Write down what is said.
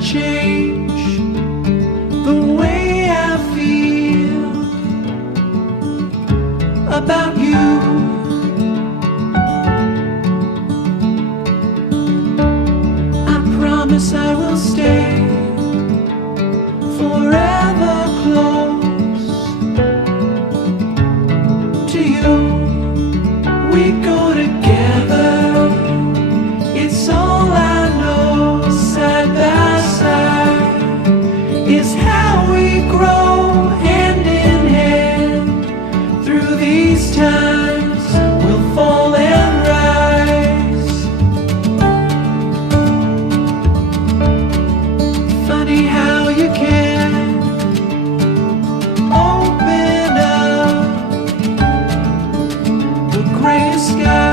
change the way I feel about you. I promise I will stay forever close to you. We go together, it's all I know. Side by side is how we grow, hand in hand. Through these times we'll fall and rise. Funny how you can open up the gray sky.